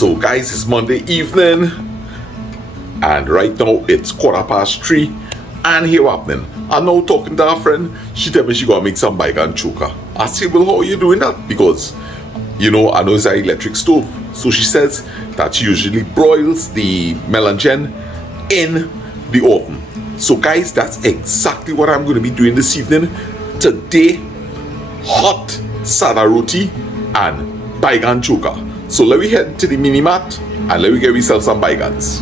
So guys, it's Monday evening and right now it's 3:15 and here happening. I'm now talking to her friend. She tell me she gonna make some Buygun Choka. I say, well, how are you doing that? Because I know it's an electric stove. So she says that she usually broils the melangen in the oven. So guys, that's exactly what I'm going to be doing this evening. Today, hot sada roti and Buygun Choka. So let me head to the mini mart and let me get myself some byguns.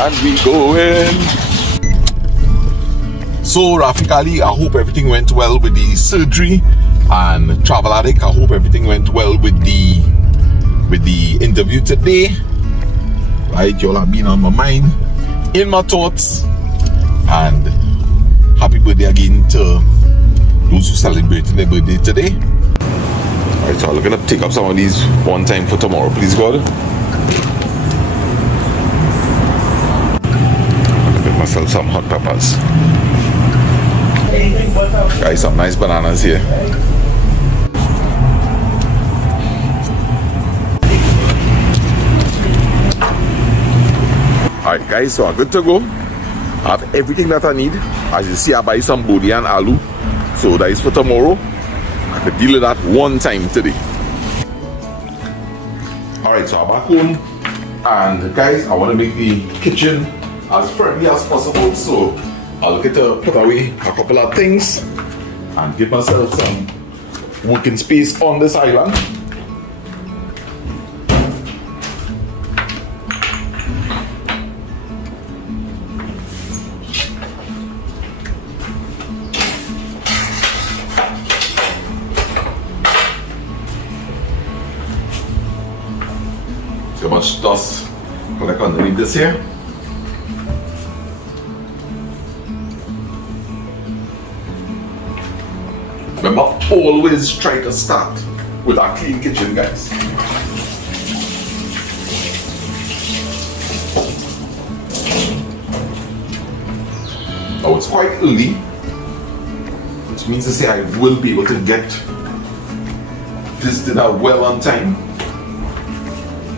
And we go in. So Rafikali, I hope everything went well with the surgery, and Travel Addict, I hope everything went well with the interview today. Right, y'all have been on my mind, in my thoughts, and happy birthday again to those who celebrating their birthday today. Alright, so I'm gonna take up some of these one time for tomorrow, please God. I'm gonna get myself some hot peppers. Guys, some nice bananas here. Alright guys, so I'm good to go. I have everything that I need. As you see, I buy some bodi and aloo. So that is for tomorrow. I could deal with that one time today. Alright, so I'm back home. And guys, I want to make the kitchen as friendly as possible. So I'll look to put away a couple of things and give myself some working space on this island. So much dust collect underneath this here. Remember, always try to start with a clean kitchen, guys. Now it's quite early, which means to say I will be able to get this dinner well on time,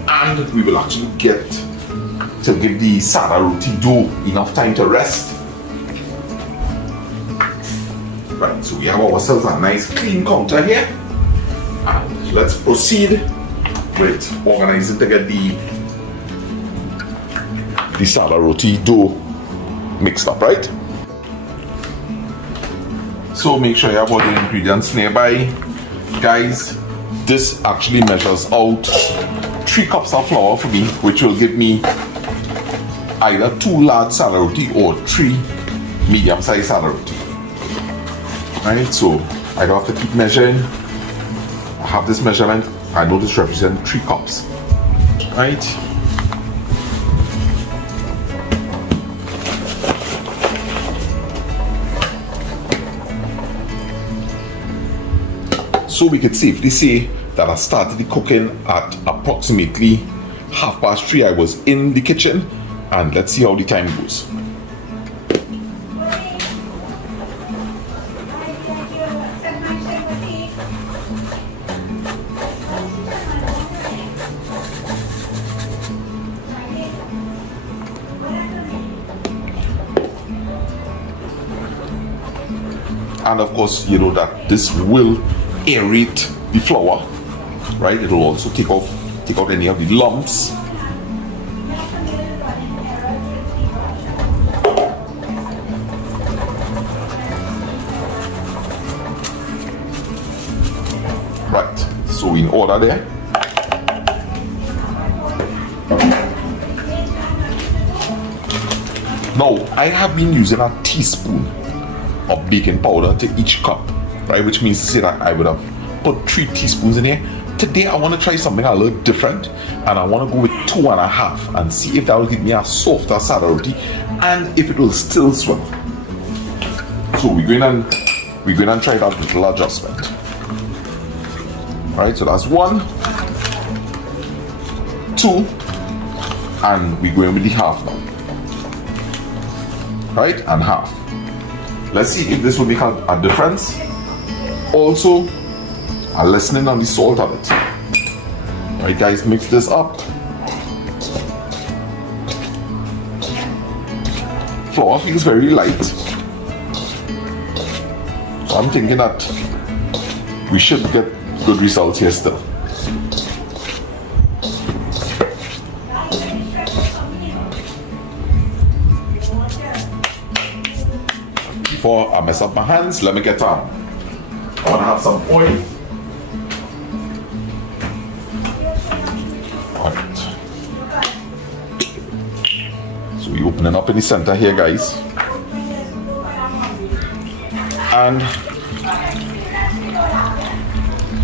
and we will actually get to give the sada roti dough enough time to rest. Right, so we have ourselves a nice clean counter here, and let's proceed with organizing to get the sada roti dough mixed up, right? So make sure you have all the ingredients nearby. Guys, this actually measures out 3 cups of flour for me, which will give me either 2 large sada roti or 3 medium-sized sada roti. Right, so I don't have to keep measuring. I have this measurement. I know this represents 3 cups. Right. So we could safely say that I started the cooking at approximately 3:30. I was in the kitchen, and let's see how the time goes. And of course, you know that this will aerate the flour, right? It will also take out any of the lumps. Right, so in order there. Now, I have been using a teaspoon of baking powder to each cup, right? Which means to say that I would have put 3 teaspoons in here. Today I want to try something a little different, and I want to go with 2.5 and see if that will give me a softer sada roti and if it will still swell. So we're going to try that little adjustment. Right, so that's 1, 2, and we're going with the half now. Right, and half. Let's see if this will make a difference. Also, I'm listening on the salt of it. Alright guys, mix this up. Flour feels very light. So I'm thinking that we should get good results here still. Before I mess up my hands, let me get on. I want to have some oil. Alright. So we open it up in the center here, guys. And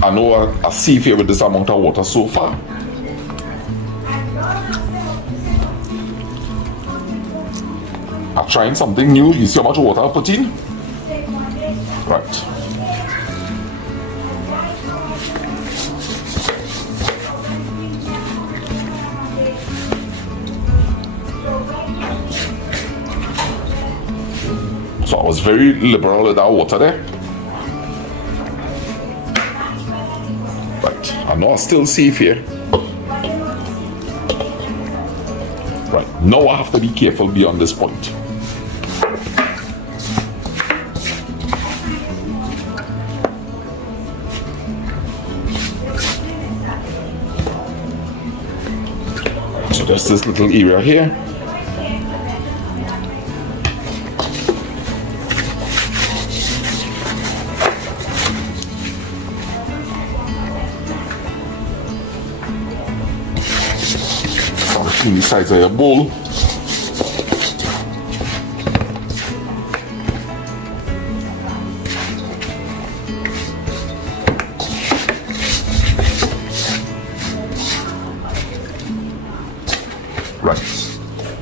I know I see here with this amount of water so far. I'm trying something new. You see how much water I put in? Right. So I was very liberal with that water there. Right. I know I still safe here. Right. Now I have to be careful beyond this point. So just this little area here. In the size of your bowl. Right.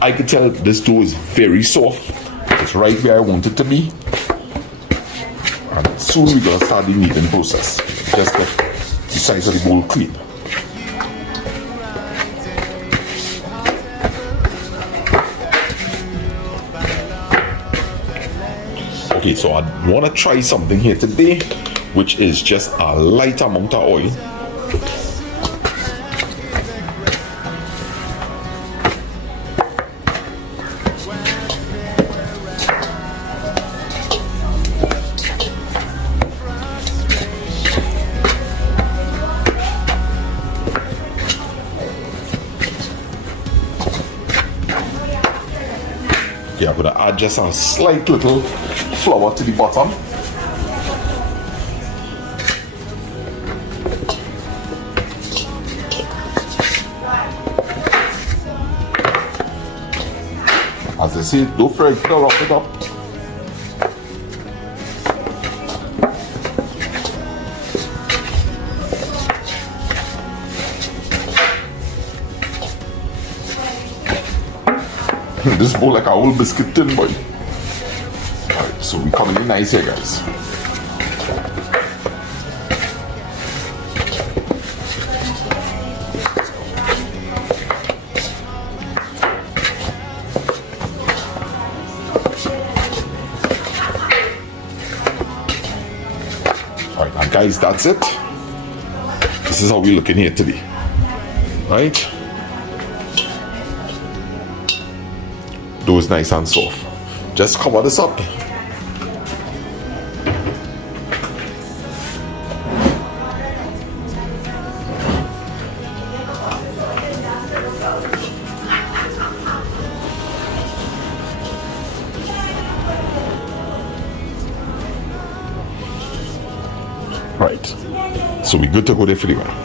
I can tell this dough is very soft. It's right where I want it to be. And soon we're gonna start the kneading process. Just get the size of the bowl clean. Okay, so I want to try something here today, which is just a light amount of oil. Okay, I'm going to add just a slight little flour to the bottom. As I say, don't fry it, rough it up. This bowl like a whole biscuit tin, boy. Alright, so we coming in nice here, guys. Alright, and guys, that's it. This is how we're looking here today. Right? Dough is nice and soft. Just cover this up. Right. So we're good to go there for the one.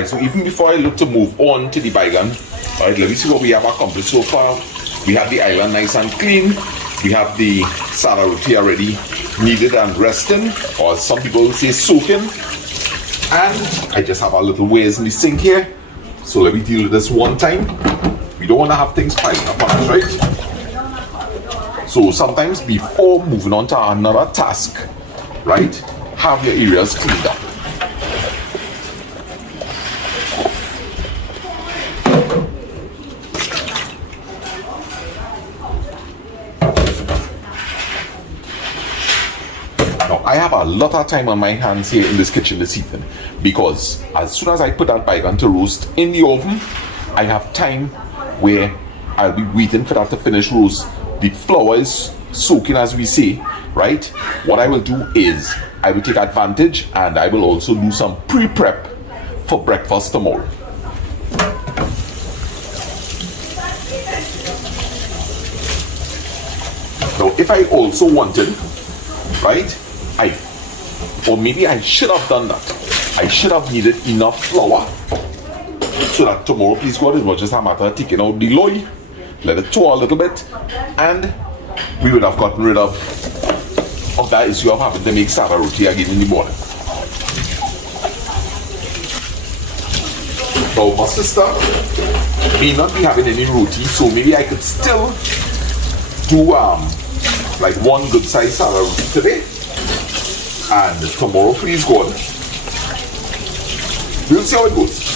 Alright, so even before I look to move on to the Buygun, alright, let me see what we have accomplished so far. We have the island nice and clean. We have the sada roti already kneaded and resting, or some people will say soaking. And I just have a little ways in the sink here. So let me deal with this one time. We don't want to have things piling up on us, right? So sometimes before moving on to another task, right, have your areas cleaned up. I have a lot of time on my hands here in this kitchen this evening because as soon as I put that buygun to roast in the oven, I have time where I'll be waiting for that to finish roast. The flour is soaking, as we say, right? What I will do is I will take advantage and I will also do some pre-prep for breakfast tomorrow. Now, if I also wanted, right, or maybe I should have done that. I should have needed enough flour so that tomorrow, please God, it was just a matter of taking out the loy, let it thaw a little bit, and we would have gotten rid of that issue of having to make sada roti again in the morning. Now, my sister may not be having any roti, so maybe I could still do like one good size sada roti today. And tomorrow, please God, we'll see how it goes.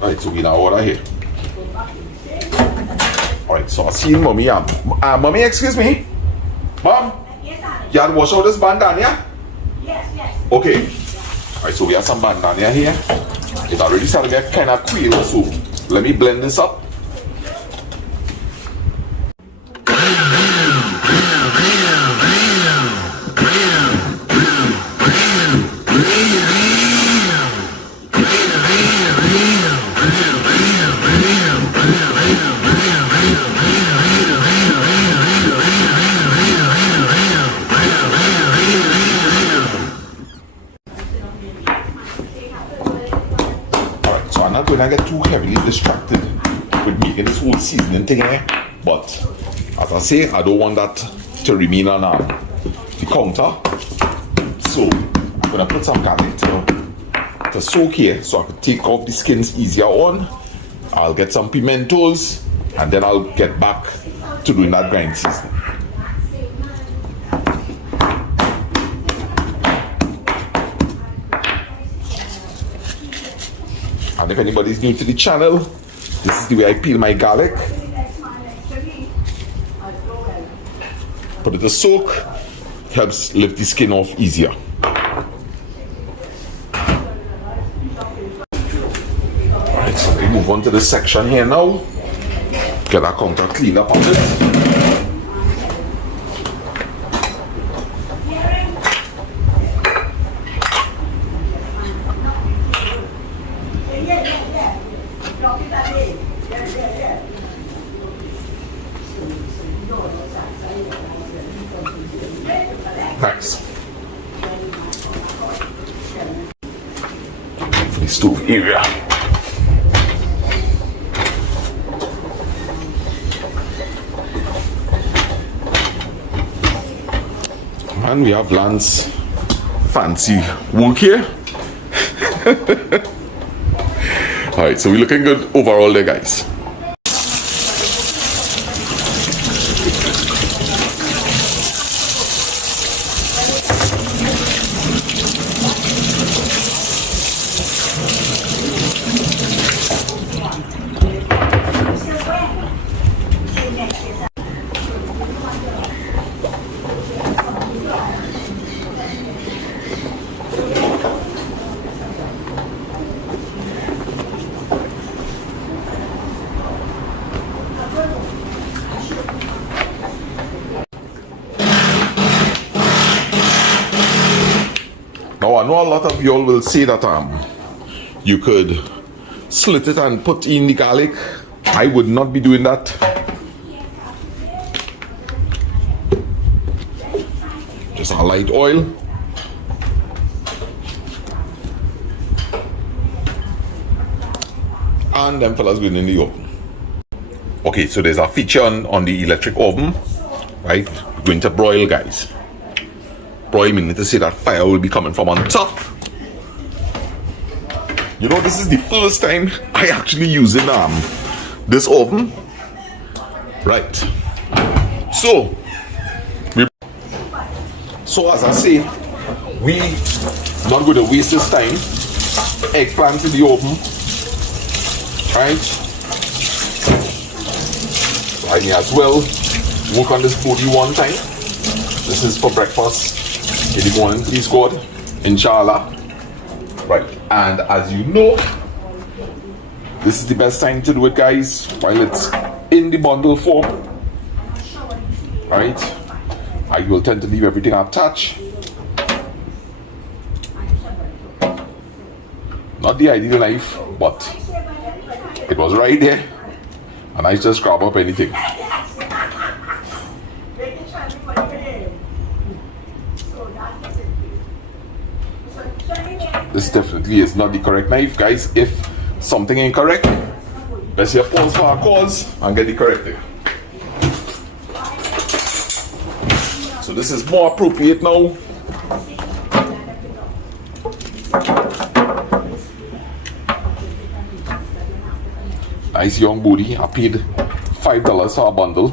Alright, so we now order here. Alright, so I see mommy. Mommy, excuse me. Mom, you had to wash out this bandana, yeah? Yes. Okay. Alright, so we have some bandana here. It's already starting to get kind of quail, so let me blend this up. I'm not going to get too heavily distracted with making this whole seasoning thing here, but as I say, I don't want that to remain on the counter, so I'm going to put some garlic to soak here so I can take off the skins easier on. I'll get some pimentos and then I'll get back to doing that grind seasoning. And if anybody's new to the channel, this is the way I peel my garlic. Put it to soak, helps lift the skin off easier. Alright, so we move on to this section here now. Get our counter cleaned up on it. Thanks. The stove area. And we have Lance fancy work here. Alright, so we're looking good overall there, guys. Now I know a lot of y'all will say that you could slit it and put in the garlic I would not be doing that. Just a light oil. And them fellas going in the oven. Okay, so there's a feature on the electric oven, right? We're going to broil, guys. Broil meaning to say that fire will be coming from on top. You know, this is the first time I actually using this oven. Right. So as I say, we not going to waste this time. Eggplants in the oven. Right? So I may as well work on this booty one time. This is for breakfast in the morning, please God. Inshallah. Right. And as you know, this is the best time to do it, guys, while it's in the bundle form. Right? I will tend to leave everything attached. Not the ideal knife, but it was right there, and I just grab up anything. This definitely is not the correct knife, guys. If something incorrect, let's say pause for a cause and get the correct thing. So this is more appropriate now. Nice young booty. I paid $5 for a bundle.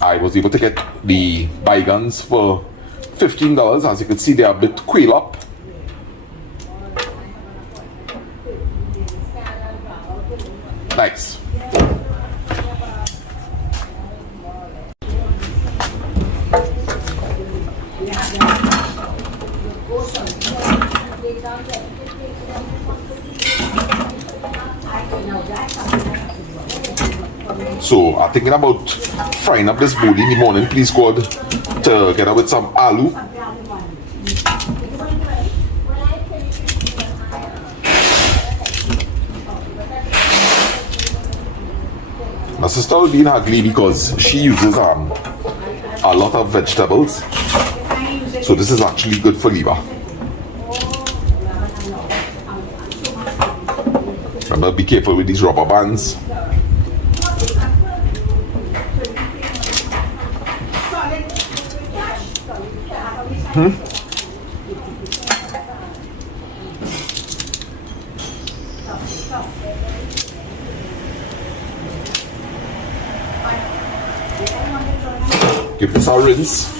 I was able to get the Buyguns for $15. As you can see, they are a bit quail up. Nice. So I'm thinking about frying up this booty in the morning, please God, to get up with some aloo. My sister will be in ugly because she uses a lot of vegetables, so this is actually good for liver. Remember, be careful with these rubber bands. Give this a rinse.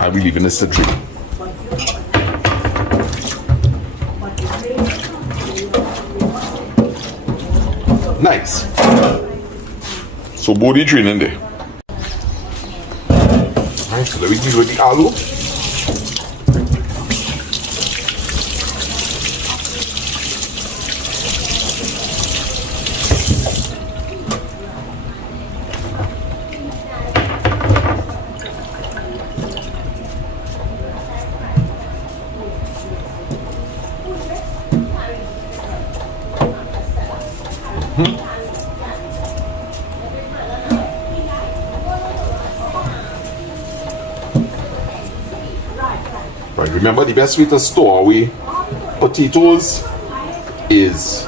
And we're leaving this to drain. Nice. So body draining there. Alright, so let me deal with the aloo. Right, remember the best way to store away potatoes is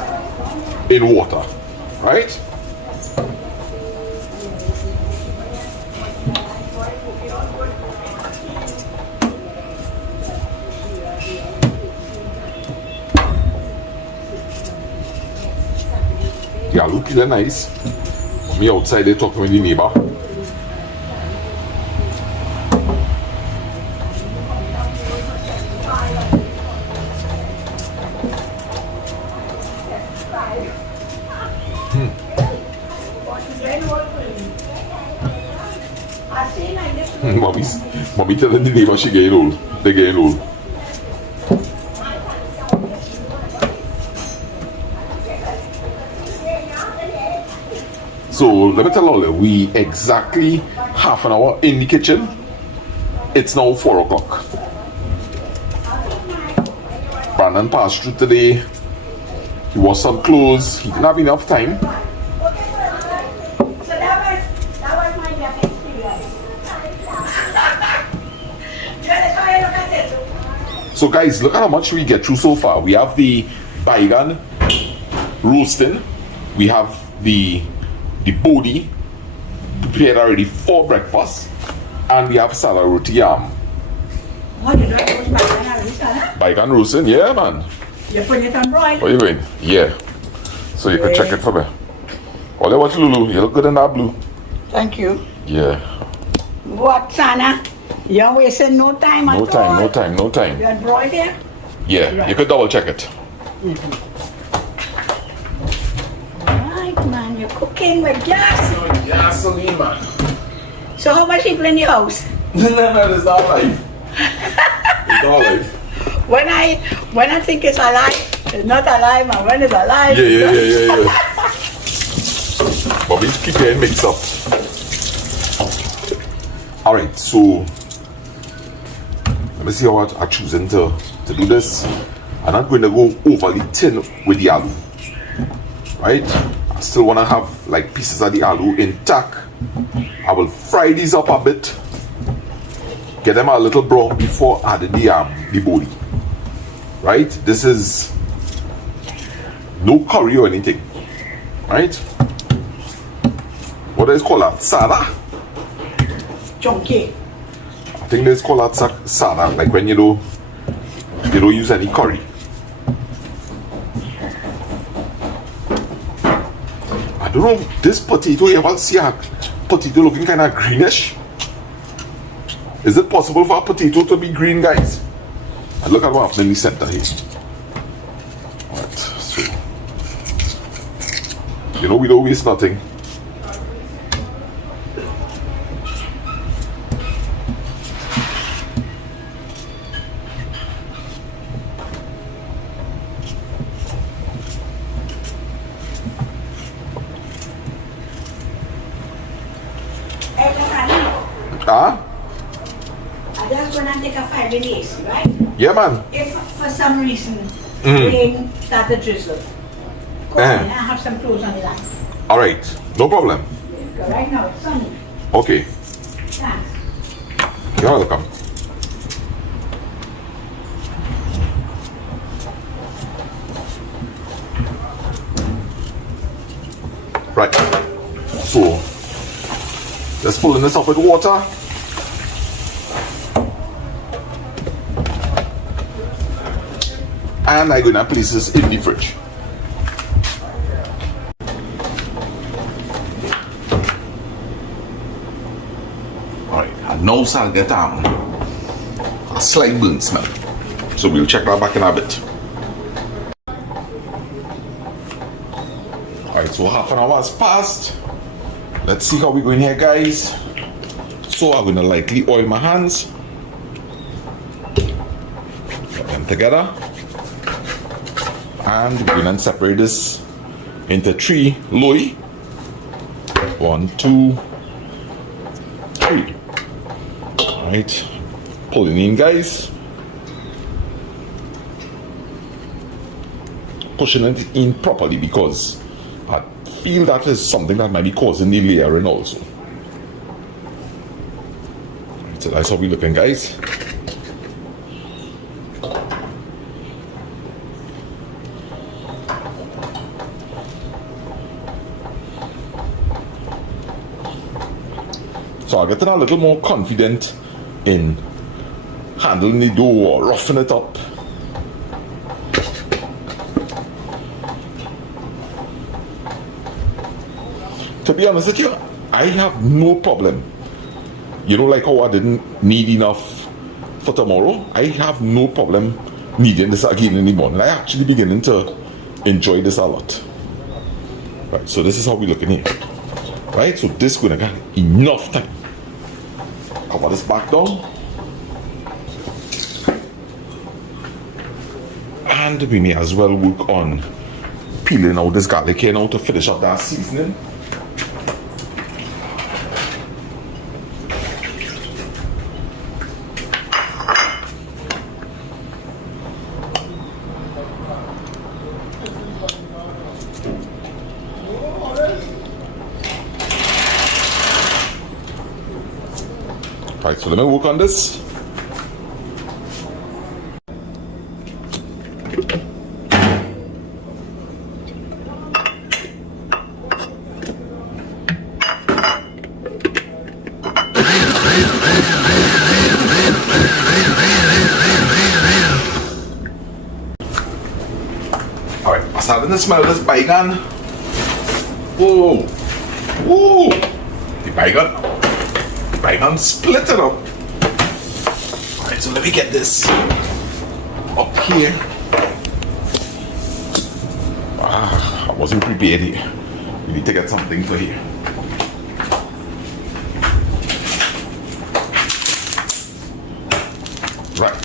in water, right? Yeah, look really nice. Me outside there talking with the neighbor. Mommy telling the neighbor she getting old. They getting old. So let me tell you, we exactly half an hour in the kitchen. It's now 4 o'clock. Brandon passed through today. He washed some clothes. He didn't have enough time. So guys, look at how much we get through so far. We have the buygun roasting. We have the body prepared already for breakfast. And we have salad roti yam. Oh, you don't roast buygun already, salad? Buygun roasting, yeah man. You put it on broil? What are you doing? Yeah. So you can check it for me. Well, watch Lulu. You look good in that blue. Thank you. Yeah. What, Sana? You're wasting no time at all. No time. You had broiled here? Yeah, Right. you could double check it. Right, man. You're cooking with gas. Gasoline, man. So how much people in your house? No, it's not life. It's not life. When I think it's alive, it's not alive, and when it's alive, Yeah. But we keep getting mixed up. Alright, so let me see how I'm choosing to do this. I'm not going to go overly thin with the aloo. Right? I still want to have like pieces of the aloo intact. I will fry these up a bit. Get them a little brown before adding the body. Right? This is no curry or anything. Right? What is called that? Sada? chunky. I think they call that sada, like when you don't use any curry. I don't know, this potato, you ever see a potato looking kind of greenish? Is it possible for a potato to be green, guys? And look at what happened in the center here. Alright, so we don't waste nothing. I just gonna take a 5 days, right? Yeah, man. If for some reason rain started drizzle, come on, I have some clothes on the line. Alright, no problem. Right now it's sunny. Okay, Thanks. you're welcome. Right, so let's fill this up with water. And I'm gonna place this in the fridge. Alright, and now I'll get a slight burn smell. So we'll check that back in a bit. Alright, so half an hour has passed. Let's see how we're going here, guys. So I'm gonna lightly oil my hands. Put them together. And we're going to separate this into 3 loy. 1, 2, 3. Alright, pull it in, guys. Pushing it in properly because I feel that is something that might be causing the layering also. Right, so that's how we're looking, guys. So I'm getting a little more confident in handling the dough or roughing it up. To be honest with you, I have no problem. You know, like how I didn't need enough for tomorrow, I have no problem needing this again in the morning. I actually beginning to enjoy this a lot. Right, so this is how we're looking here. Right, so this is gonna get enough time. Cover this back down. And we may as well work on peeling out this garlic here now to finish up that seasoning. Alright, so let me work on this. Alright, I'm starting to smell this buygun. Whoa! Whoa! The buygun split it up. Alright, so let me get this up here. I wasn't prepared here. You need to get something for here. Right.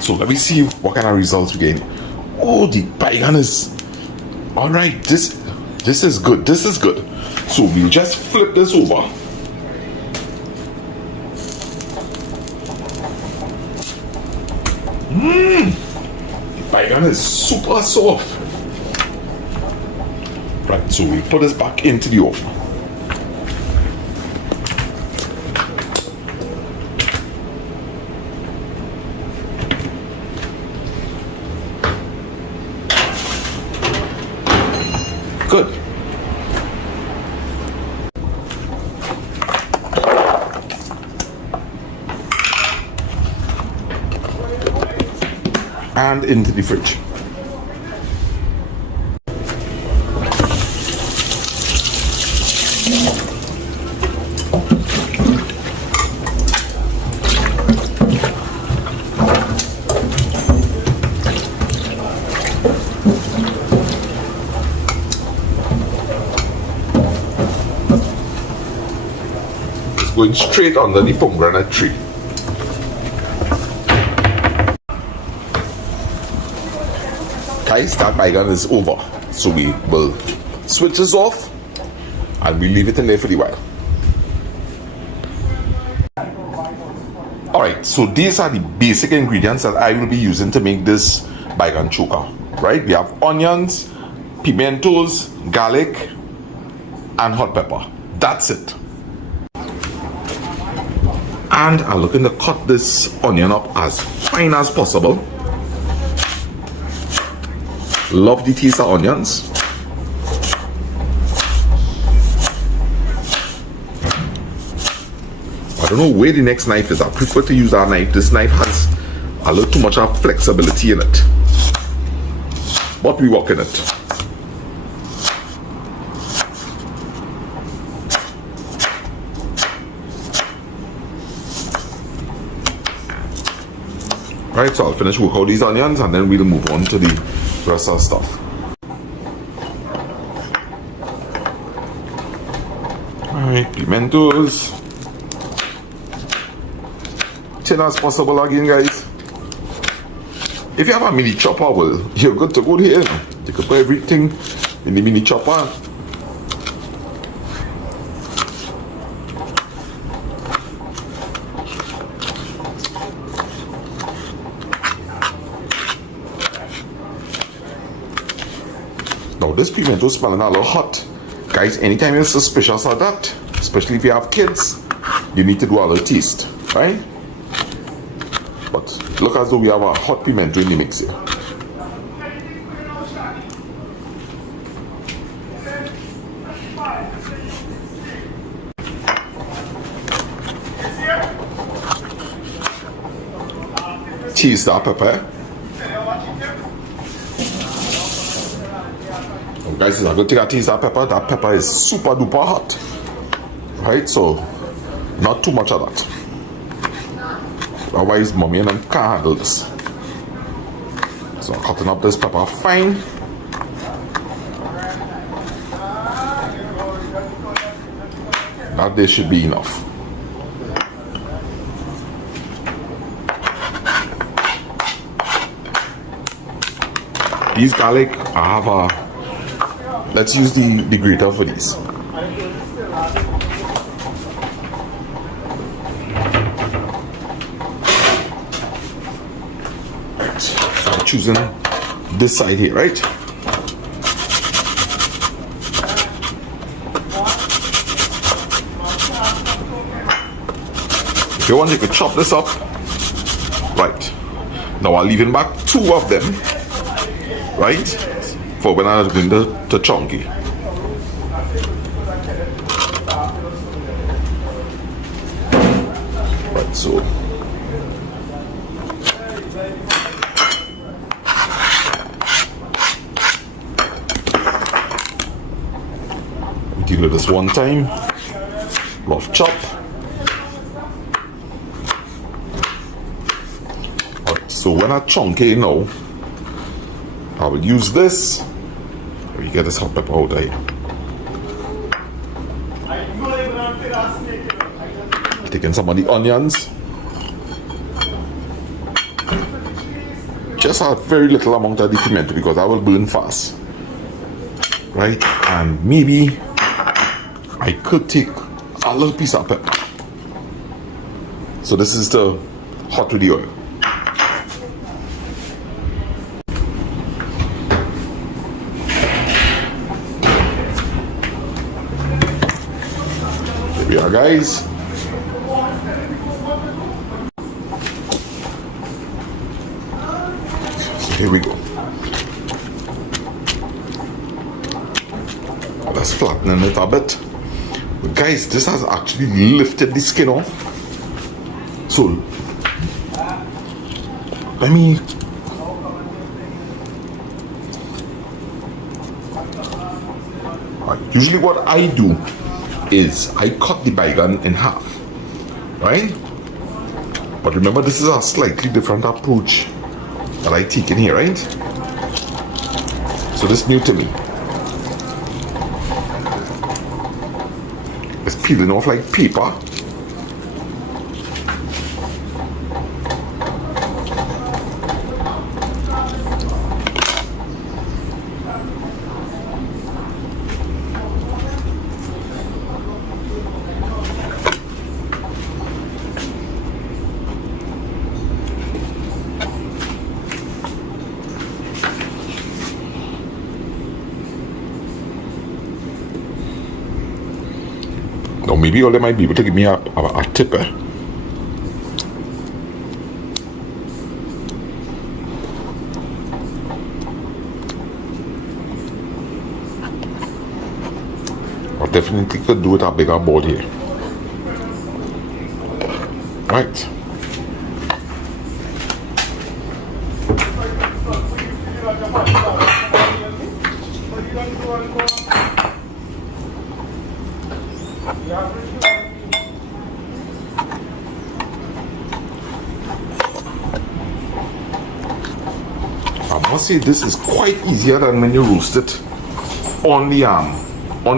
So let me see what kind of results we get. Oh, the buygun is alright. This is good. This is good. So we'll just flip this over. The buygun is super soft. Right, so we put this back into the oven. Good. And into the fridge. Going straight under the pomegranate tree. Guys, that buygun is over. So we will switch this off and we leave it in there for a while. Alright, so these are the basic ingredients that I will be using to make this Buygun Choka. Right? We have onions, pimentos, garlic, and hot pepper. That's it. And I'm looking to cut this onion up as fine as possible. Love the taste of onions. I don't know where the next knife is. I prefer to use our knife. This knife has a little too much of flexibility in it. But we work in it. Right, so I'll finish work out these onions and then we'll move on to the rest of the stuff. Alright, pimentos. Thin as possible again, guys. If you have a mini chopper, well, you're good to go here. You can put everything in the mini chopper. Now this pimento is smelling a little hot. Guys, anytime you're suspicious of that, especially if you have kids, you need to do a little taste, right? But look as though we have a hot pimento in the mix here. Taste that pepper. Guys, I'm going to take a taste of that pepper. That pepper is super duper hot. Right, so not too much of that. Otherwise, mommy and I can't handle this. So I'm cutting up this pepper fine. That dish should be enough. These garlic, I have a. Let's use the grater for these. Right, so I'm choosing this side here, right? If you want, you can chop this up. Right. Now I'm leaving back 2 of them. Right? For when I'm going to chunky. Right, so. We deal with this one time. Rough chop. Alright, so when I chunky now, I will use this. Let me get this hot pepper out of here. Taking some of the onions. Just a very little amount of the pimento because I will burn fast. Right? And maybe I could take a little piece of pepper. So this is the hot with the oil. Here we are, guys. So here we go. Let's flatten it a bit. But guys, this has actually lifted the skin off. So let me usually what I do is I cut the buygun in half, right? But remember, this is a slightly different approach that I take in here, right? So this is new to me. It's peeling off like paper. Now maybe they might be able to give me a tip. I definitely could do with a bigger board here. Right. I must say this is quite easier than when you roast it on the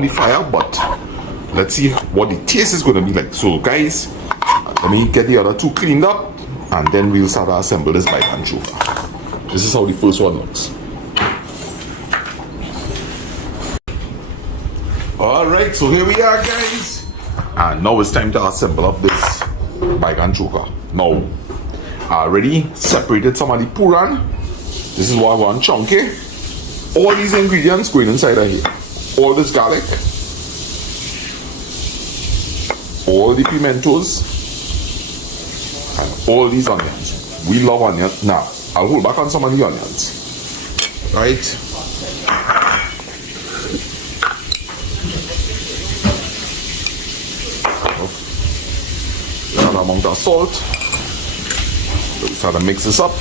fire, but let's see what the taste is going to be like. So guys, let me get the other 2 cleaned up and then we'll start to assemble this Buygun Choka. This is how the first one looks. Alright, so here we are, guys, and now it's time to assemble up this Buygun Choka. Now I already separated some of the puran. This is what I want chunky. All these ingredients going inside of here. All this garlic, all the pimentos, and all these onions. We love onions. Now I'll hold back on some of the onions. Right? That amount of salt. So we start to mix this up.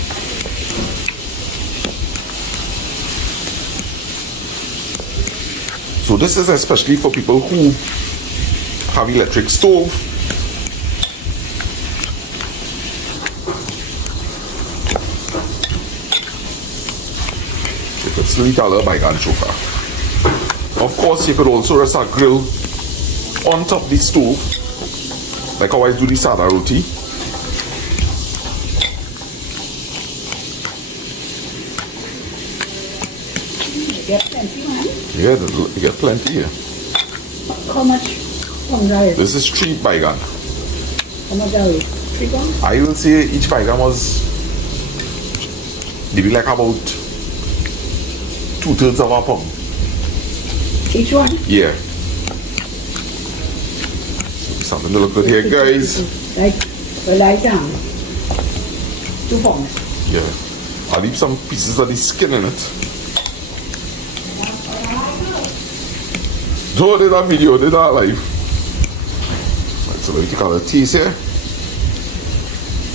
So this is especially for people who have electric stove. You could still eat a little Buygun Choka. Of course, you could also rest a grill on top of the stove, like how I do the sada roti. You get plenty, man. Yeah, you get plenty here. How much are it? This is 3 Buygun. How much are it? 3 pounds? I will say each Buygun was maybe like about 2/3 of a pound. Each one? Yeah. Something to look good here, guys. Like Well, I can. 2 pounds. Yeah. I'll leave some pieces of the skin in it. No, did that video, did that live. Right, so let me take out the taste here.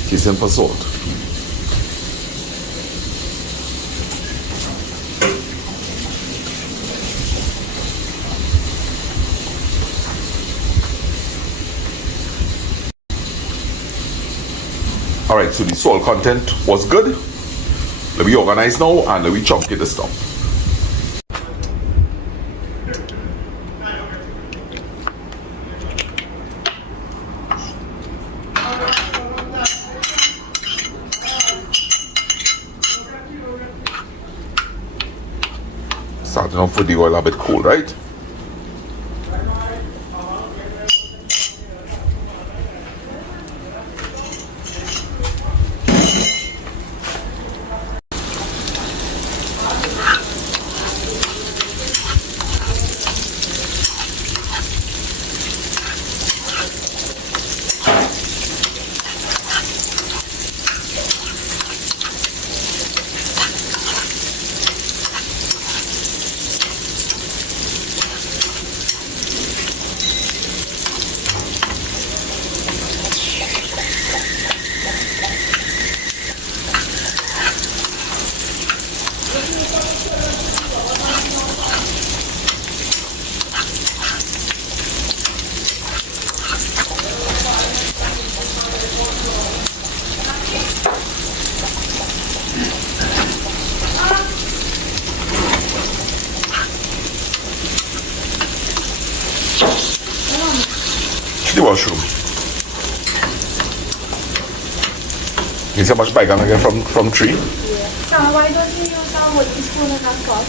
Tasting for salt. Alright, so the salt content was good. Let me organize now and let me chunk it this stuff. Starting off with the oil a bit cool, right? The washroom. You see how much buygun I get from tree? Yeah. So why don't you use a wooden spoon in that pot?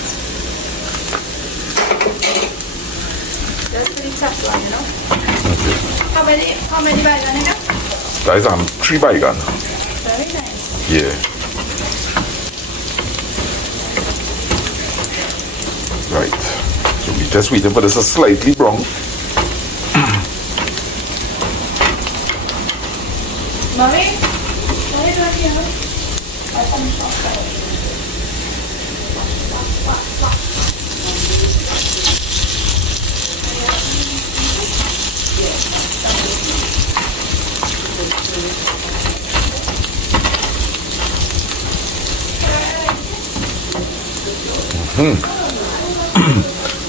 That's pretty tough one, you know? Okay. How many buygun you got? Guys, 3 buygun. Very nice. Yeah. Right. So we just waiting for this to slightly brown. Mommy? Mommy, do I hear her? I come shop.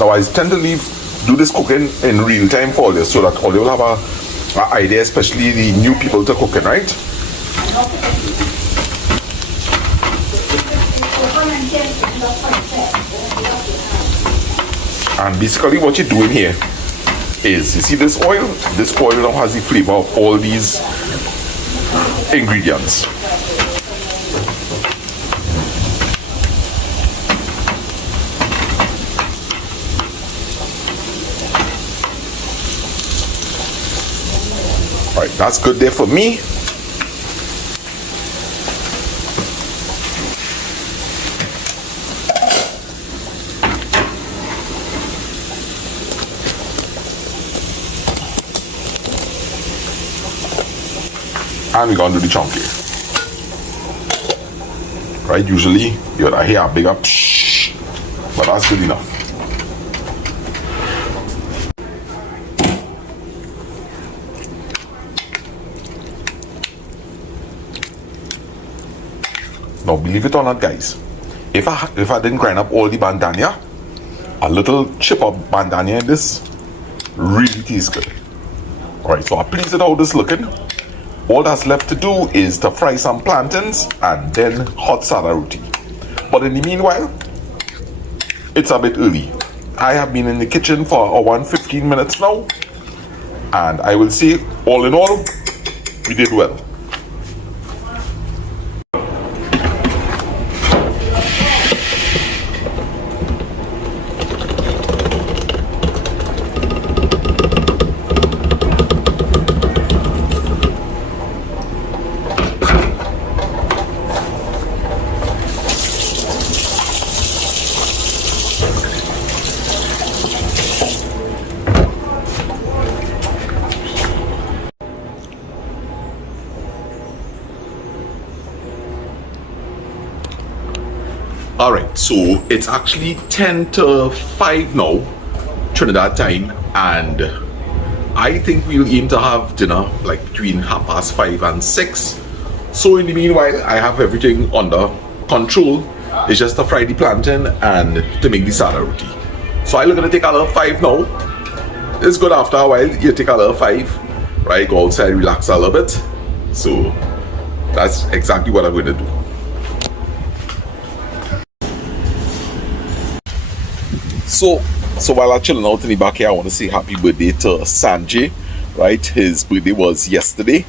Now I tend to do this cooking in real time for all this so that all you will have a idea, especially the new people to cooking, right? And basically what you're doing here is, you see this oil? This oil now has the flavor of all these ingredients. Alright, that's good there for me. And we're gonna do the chunky. Right, usually you'd hear a bigger psh, but that's good enough. Now believe it or not, guys, if I didn't grind up all the bandania, a little chip of bandania in this really tastes good. Alright, so I'm pleased with how this looking. All that's left to do is to fry some plantains and then hot sada roti. But in the meanwhile, it's a bit early. I have been in the kitchen for around 15 minutes now, and I will say, all in all, we did well. Alright, so it's actually 10 to 5 now, Trinidad time, and I think we'll aim to have dinner like between 5:30 and 6. So in the meanwhile, I have everything under control. It's just to fry the plantain and to make the sada roti. So I'm gonna take a little 5 now. It's good after a while, you take a little 5, right? Go outside, relax a little bit. So that's exactly what I'm gonna do. So while I'm chilling out in the back here, I want to say happy birthday to Sanjay, right? His birthday was yesterday,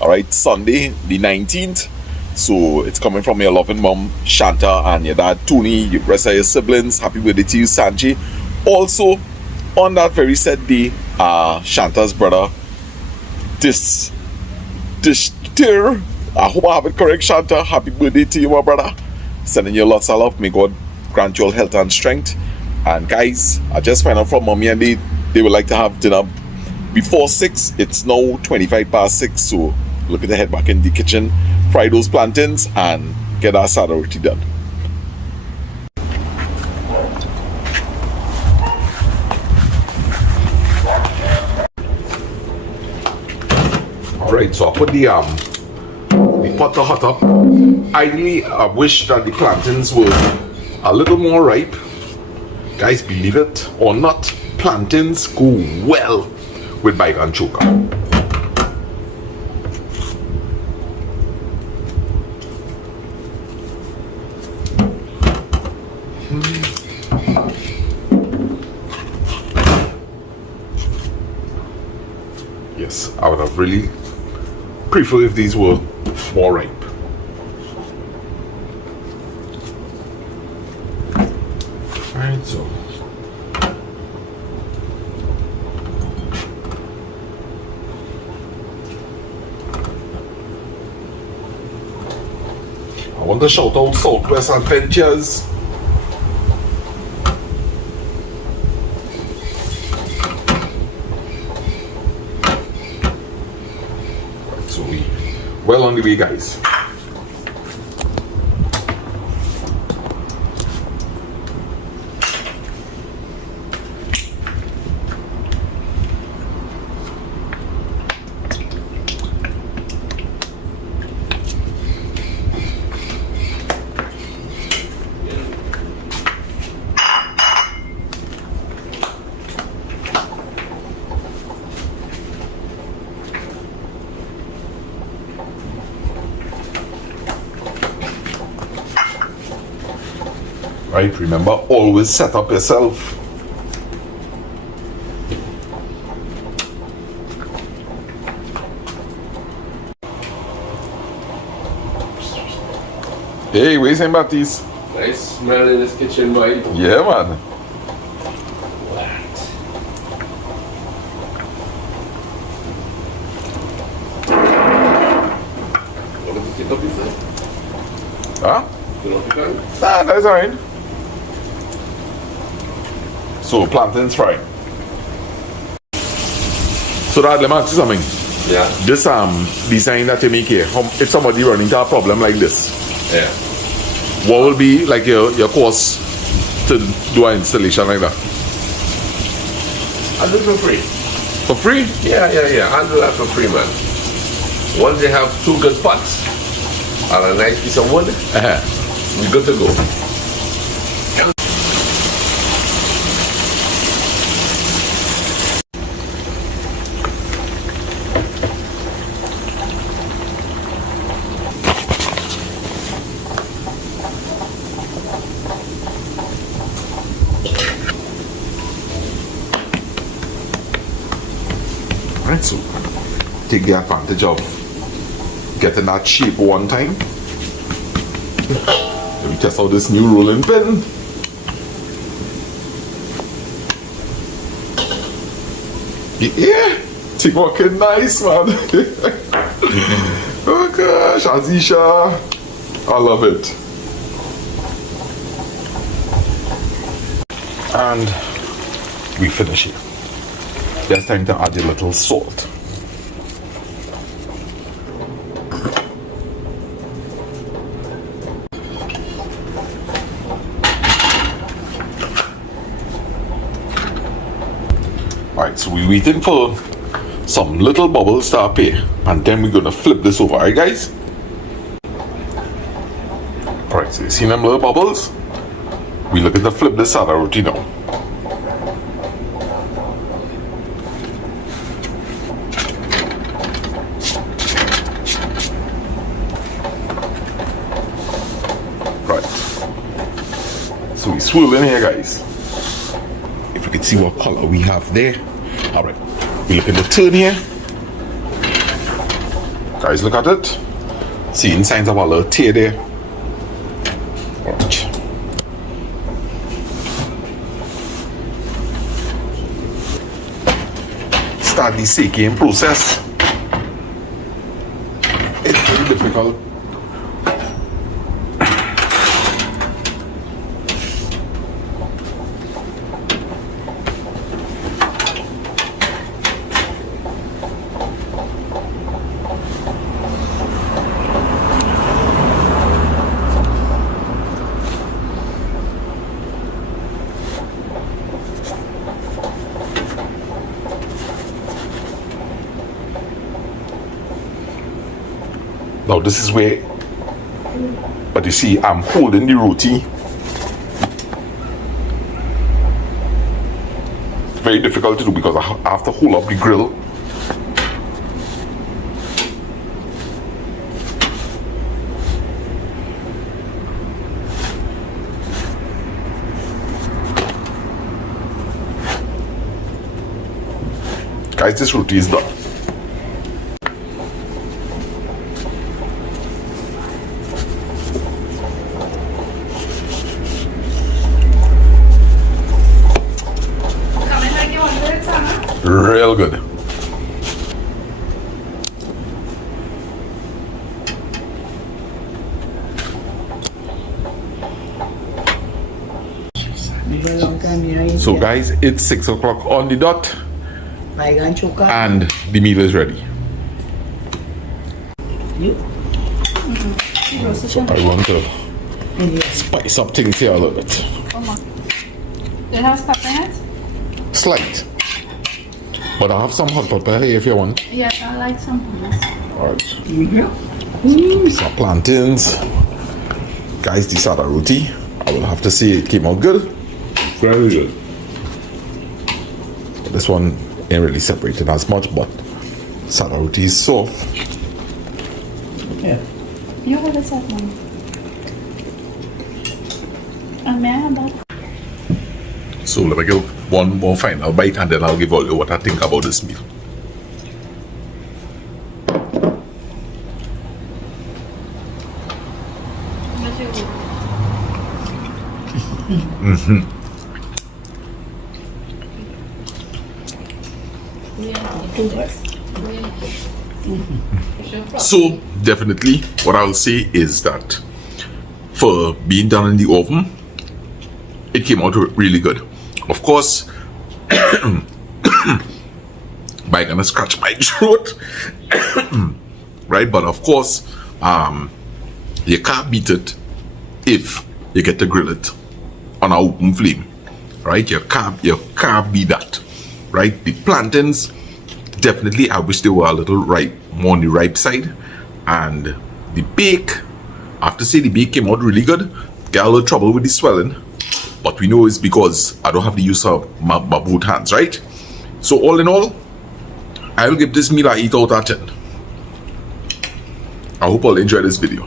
all right, Sunday the 19th. So it's coming from your loving mom Shanta and your dad Tony, your rest of your siblings. Happy birthday to you, Sanjay. Also on that very said day, Shanta's brother this tear, I hope I have it correct, Shanta. Happy birthday to you, my brother. Sending you lots of love. May God grant you all health and strength. And guys, I just found out from mommy and they would like to have dinner before 6. It's now 25 past 6, so looking to head back in the kitchen, fry those plantains and get our sada roti done. Alright, so I put the pot to hot up. Ideally, I wish that the plantains were a little more ripe. Guys, believe it or not, plantains go well with Buygun Choka. Yes, I would have really preferred if these were more ripe. Alright, so I want to shout out Southwest Adventures. Right, so we well on the way, guys. Right, remember, always set up yourself. Hey, where's St. Baptiste? Nice smell in this kitchen, boy. Yeah, man. Want to pick up this thing? Huh? You know what you can? Nah, that's alright. So, plantains fried. So, Dad, let me ask you something. Yeah. This design that you make here, if somebody running into a problem like this, Yeah. what will be like your cost to do an installation like that? I'll do it for free. For free? Yeah. I'll do that for free, man. Once they have 2 good pots and a nice piece of wood, we're good to go. Alright, so take the advantage of getting that shape one time. Let me test out this new rolling pin. Yeah, it's working nice, man. Oh gosh, Azisha, I love it. And we finish it. Just time to add a little salt. we're waiting for some little bubbles to appear, and then we're gonna flip this over, alright guys? Alright, so you see them little bubbles? We looking to flip this sada roti now. Right. So we swirl in here, guys. If you can see what color we have there. Alright. We look at the turn here. Guys, look at it. Seeing signs of a little tear there. Watch. Start the shaking process. It's very difficult. Now this is where, but you see, I'm holding the roti. It's very difficult to do because I have to hold up the grill. Guys, this roti is done. Real good. So guys, it's 6 o'clock on the dot. Buygun Choka. And the meal is ready. You? So I want to spice up things here a little bit. Do you have pepper in it? Slight. But I have some hot pepper here if you want. Yes, I like some. Alright. Some plantains. Guys, these are the roti. I will have to say it came out good. Very good. This one ain't really separated as much, but sada roti is soft. Yeah. You have a set one. And may I have that? So let me give one more final bite and then I'll give all you what I think about this meal. So definitely what I'll say is that for being done in the oven, it came out really good. Of course, I'm gonna scratch my throat, right? But of course, you can't beat it if you get to grill it on an open flame, right? You can't beat that, right? The plantains, definitely, I wish they were a little ripe, more on the ripe side, and the bake, I have to say the bake came out really good. Got a little trouble with the swelling. But we know it's because I don't have the use of my both hands, right? So all in all, I will give this meal an 8 out of 10. I hope you'll enjoy this video.